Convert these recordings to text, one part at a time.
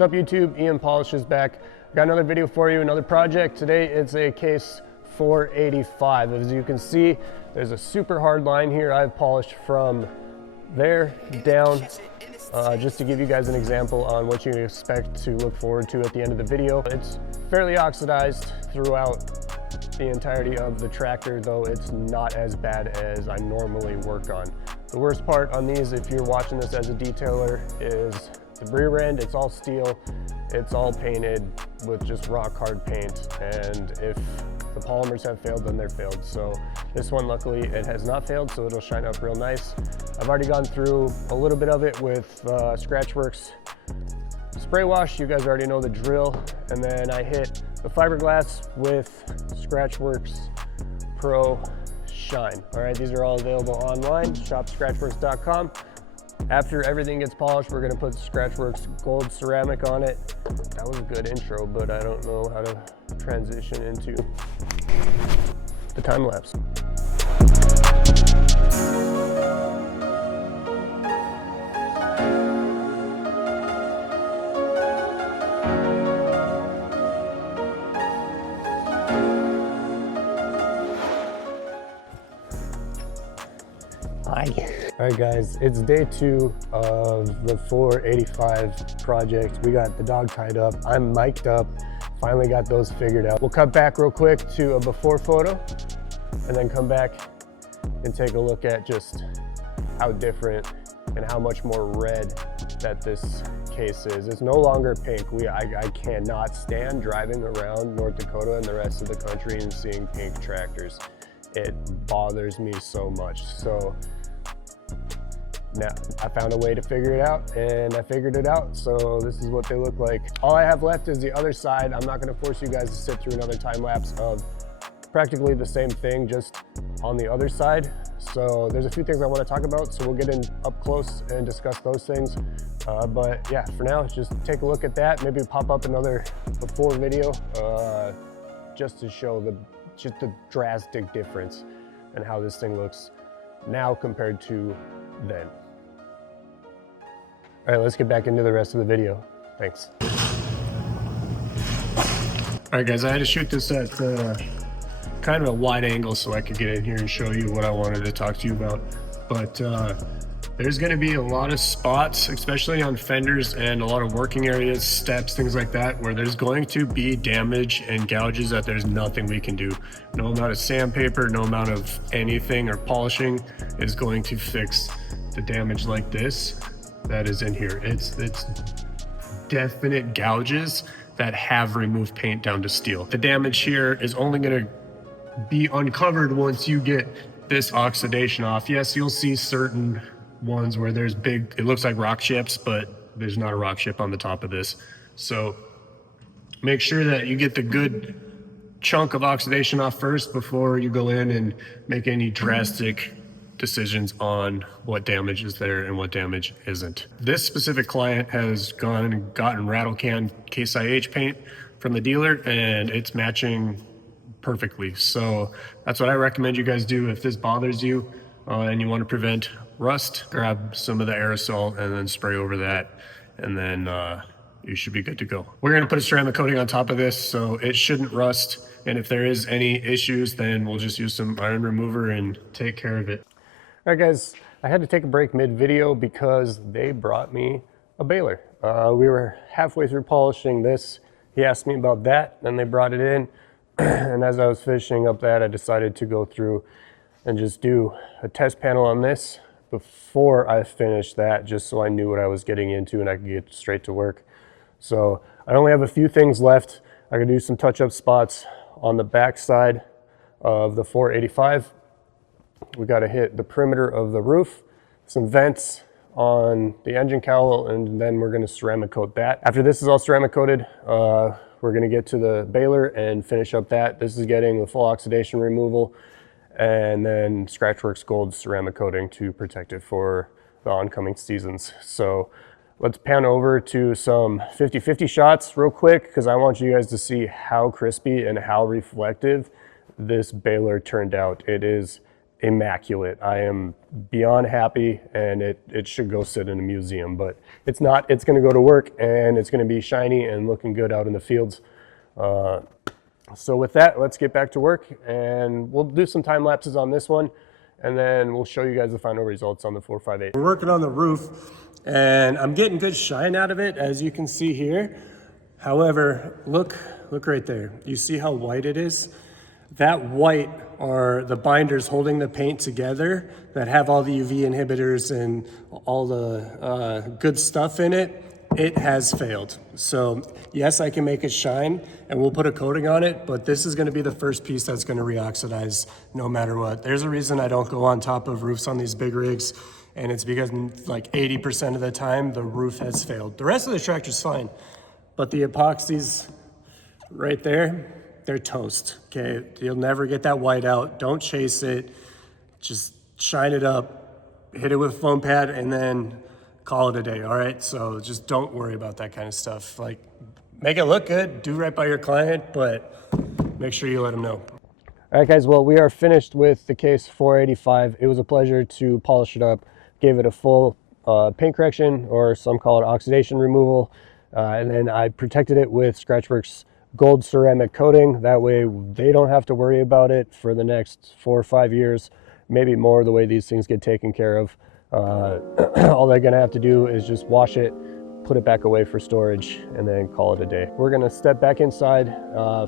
What's up YouTube? Ian Polish is back. Got another video for you, another project. Today it's a case 485. As you can see, there's a super hard line here. I've polished from there down, just to give you guys an example on what you can expect to look forward to at the end of the video. It's fairly oxidized throughout the entirety of the tractor, though it's not as bad as I normally work on. The worst part on these, if you're watching this as a detailer, is the rear end. It's all steel, it's all painted with just rock hard paint, and if the polymers have failed, then they're failed. So this one, luckily, it has not failed, so it'll shine up real nice. I've already gone through a little bit of it with ScratchWerkes spray wash. You guys already know the drill. And then I hit the fiberglass with ScratchWerkes Pro Shine. All right, these are all available online, shop.scratchwerkes.com. After everything gets polished, we're gonna put ScratchWerkes gold ceramic on it. That was a good intro, but I don't know how to transition into the time lapse. All right guys, it's day 2 of the 485 project. We got the dog tied up, I'm mic'd up, finally got those figured out. We'll cut back real quick to a before photo and then come back and take a look at just how different and how much more red that this case is. It's no longer pink. I cannot stand driving around North Dakota and the rest of the country and seeing pink tractors. It bothers me so much. So now I found a way to figure it out, and I figured it out. So this is what they look like. All I have left is the other side. I'm not going to force you guys to sit through another time lapse of practically the same thing, just on the other side. So there's a few things I want to talk about, so we'll get in up close and discuss those things. But yeah, for now, just take a look at that. Maybe pop up another before video, just to show the drastic difference and how this thing looks now compared to then. All right, let's get back into the rest of the video. Thanks. All right guys, I had to shoot this at kind of a wide angle so I could get in here and show you what I wanted to talk to you about. But there's gonna be a lot of spots, especially on fenders and a lot of working areas, steps, things like that, where there's going to be damage and gouges that there's nothing we can do. No amount of sandpaper, no amount of anything or polishing is going to fix the damage like this that is in here. It's definite gouges that have removed paint down to steel. The damage here is only gonna be uncovered once you get this oxidation off. Yes, you'll see certain ones where there's big, it looks like rock chips, but there's not a rock chip on the top of this. So make sure that you get the good chunk of oxidation off first before you go in and make any drastic decisions on what damage is there and what damage isn't. This specific client has gone and gotten rattle can Case IH paint from the dealer, and it's matching perfectly. So that's what I recommend you guys do if this bothers you and you want to prevent rust. Grab some of the aerosol and then spray over that, and then you should be good to go. We're going to put a ceramic coating on top of this so it shouldn't rust, and if there is any issues, then we'll just use some iron remover and take care of it. All right guys, I had to take a break mid-video because they brought me a baler. We were halfway through polishing this. He asked me about that, then they brought it in. And as I was finishing up that, I decided to go through and just do a test panel on this before I finished that, just so I knew what I was getting into and I could get straight to work. So I only have a few things left. I could do some touch-up spots on the back side of the 485. We got to hit the perimeter of the roof, some vents on the engine cowl, and then we're going to ceramic coat that. After this is all ceramic coated, we're going to get to the baler and finish up that. This is getting the full oxidation removal and then ScratchWerkes gold ceramic coating to protect it for the oncoming seasons. So let's pan over to some 50-50 shots real quick, because I want you guys to see how crispy and how reflective this baler turned out. It is immaculate. I am beyond happy, and it should go sit in a museum, but it's not. It's going to go to work, and it's going to be shiny and looking good out in the fields. So with that, let's get back to work, and we'll do some time lapses on this one, and then we'll show you guys the final results on the 458. We're working on the roof, and I'm getting good shine out of it, as you can see here. However, look right there. You see how white it is? That white are the binders holding the paint together that have all the UV inhibitors and all the good stuff in it. It has failed. So yes, I can make it shine and we'll put a coating on it, but this is gonna be the first piece that's gonna reoxidize no matter what. There's a reason I don't go on top of roofs on these big rigs, and it's because like 80% of the time the roof has failed. The rest of the tractor's fine, but the epoxies right there, they're toast, okay? You'll never get that white out. Don't chase it. Just shine it up, hit it with a foam pad, and then call it a day, all right? So just don't worry about that kind of stuff. Like, make it look good, do right by your client, but make sure you let them know. All right, guys, well, we are finished with the case 485. It was a pleasure to polish it up, gave it a full paint correction, or some call it oxidation removal, and then I protected it with ScratchWerkes gold ceramic coating. That way they don't have to worry about it for the next 4 or 5 years, maybe more, the way these things get taken care of. All they're gonna have to do is just wash it, put it back away for storage, and then call it a day. We're gonna step back inside,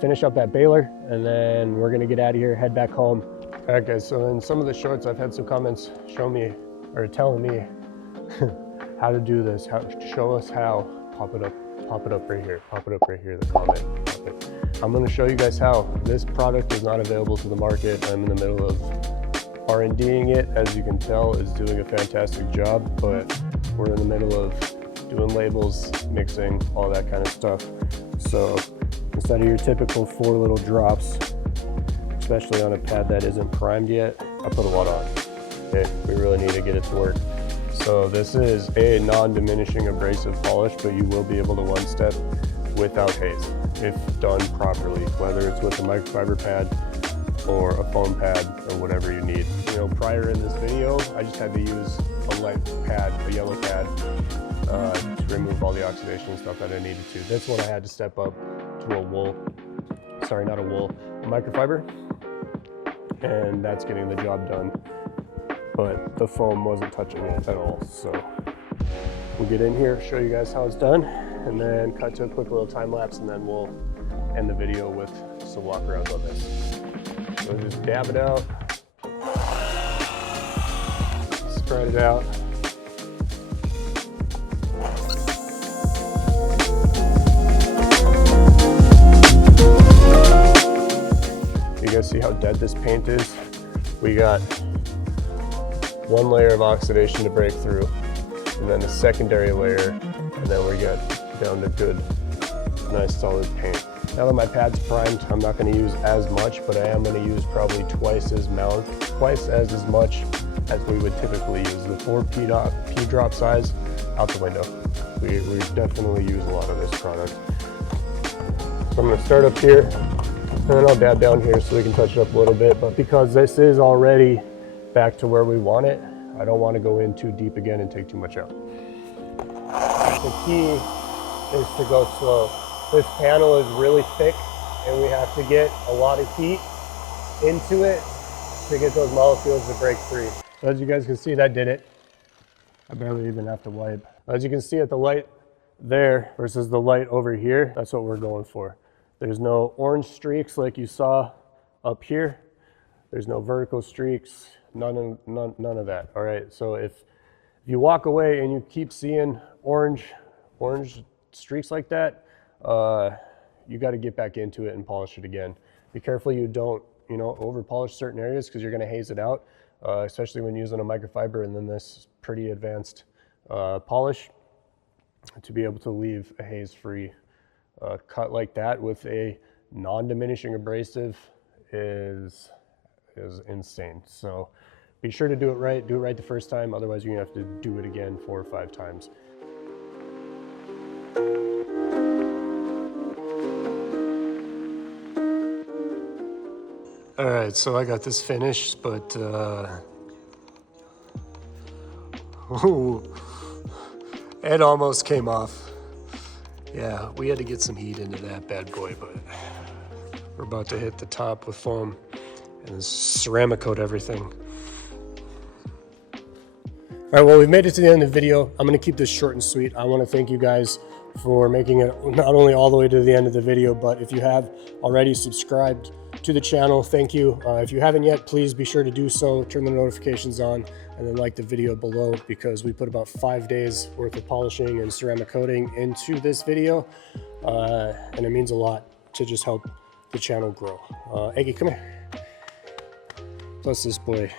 finish up that baler, and then we're gonna get out of here, head back home. All right, guys, so in some of the shorts, I've had some comments telling me how to do this, show us how. Pop it up right here, the comment. I'm gonna show you guys how. This product is not available to the market. I'm in the middle of R&D'ing it. As you can tell, is doing a fantastic job, but we're in the middle of doing labels, mixing, all that kind of stuff. So instead of your typical 4 little drops, especially on a pad that isn't primed yet, I put a lot on. Okay, we really need to get it to work. So this is a non-diminishing abrasive polish, but you will be able to one step without haze if done properly, whether it's with a microfiber pad or a foam pad or whatever you need. You know, prior in this video, I just had to use a light pad, a yellow pad, to remove all the oxidation and stuff that I needed to. This one I had to step up to a wool, sorry, not a wool, a microfiber, and that's getting the job done. But the foam wasn't touching it at all. So we'll get in here, show you guys how it's done, and then cut to a quick little time lapse, and then we'll end the video with some walk arounds on this. So just dab it out, spread it out. You guys see how dead this paint is? We got 1 layer of oxidation to break through, and then a secondary layer, and then we get down to good, nice solid paint. Now that my pad's primed, I'm not going to use as much, but I am going to use probably twice as much as we would typically use. The 4 P drop size, out the window. We definitely use a lot of this product. So I'm going to start up here, and then I'll dab down here so we can touch it up a little bit, but because this is already back to where we want it, I don't want to go in too deep again and take too much out. The key is to go slow. This panel is really thick, and we have to get a lot of heat into it to get those molecules to break free. So as you guys can see, that did it. I barely even have to wipe. As you can see at the light there versus the light over here, that's what we're going for. There's no orange streaks like you saw up here. There's no vertical streaks. None of that. All right, so if you walk away and you keep seeing orange streaks like that, you got to get back into it and polish it again. Be careful you don't, over polish certain areas, because you're going to haze it out, especially when using a microfiber and then this pretty advanced polish. To be able to leave a haze-free cut like that with a non-diminishing abrasive is insane. So be sure to do it right the first time, otherwise you're gonna have to do it again 4 or 5 times. All right, so I got this finished, but ooh, it almost came off. Yeah, we had to get some heat into that bad boy, but we're about to hit the top with foam and ceramic coat everything. All right, well, we've made it to the end of the video. I'm gonna keep this short and sweet. I wanna thank you guys for making it not only all the way to the end of the video, but if you have already subscribed to the channel, thank you. If you haven't yet, please be sure to do so. Turn the notifications on and then like the video below, because we put about 5 days worth of polishing and ceramic coating into this video. And it means a lot to just help the channel grow. Eggy, come here. Plus this boy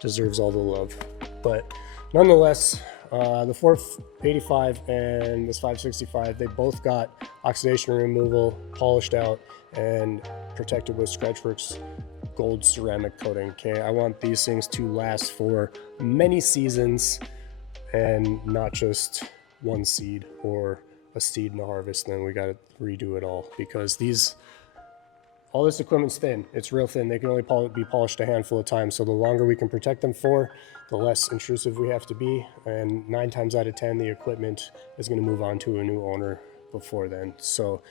deserves all the love. But nonetheless, the 485 and this 565, they both got oxidation removal, polished out, and protected with ScratchWerkes gold ceramic coating. Okay, I want these things to last for many seasons and not just one seed or a seed in a harvest. And then we got to redo it all, because all this equipment's thin. It's real thin. They can only be polished a handful of times. So the longer we can protect them for, the less intrusive we have to be. And 9 times out of 10, the equipment is going to move on to a new owner before then. So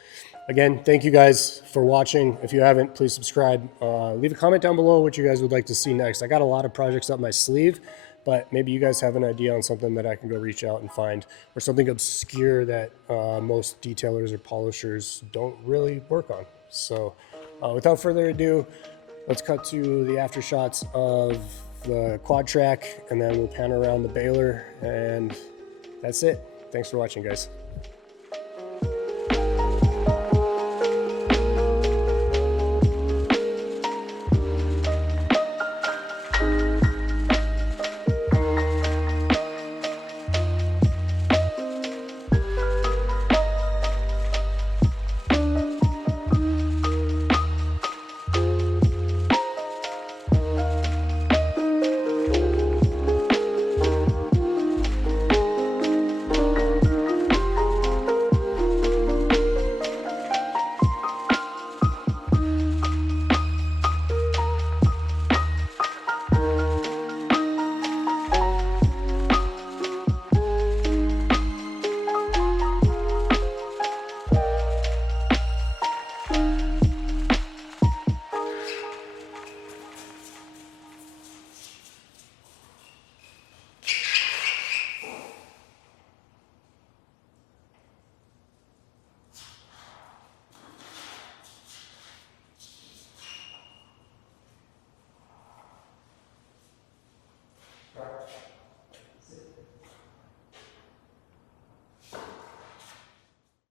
again, thank you guys for watching. If you haven't, please subscribe. Leave a comment down below what you guys would like to see next. I got a lot of projects up my sleeve, but maybe you guys have an idea on something that I can go reach out and find, or something obscure that most detailers or polishers don't really work on. So without further ado, let's cut to the after shots of the Quadtrac, and then we'll pan around the baler, and that's it. Thanks for watching, guys.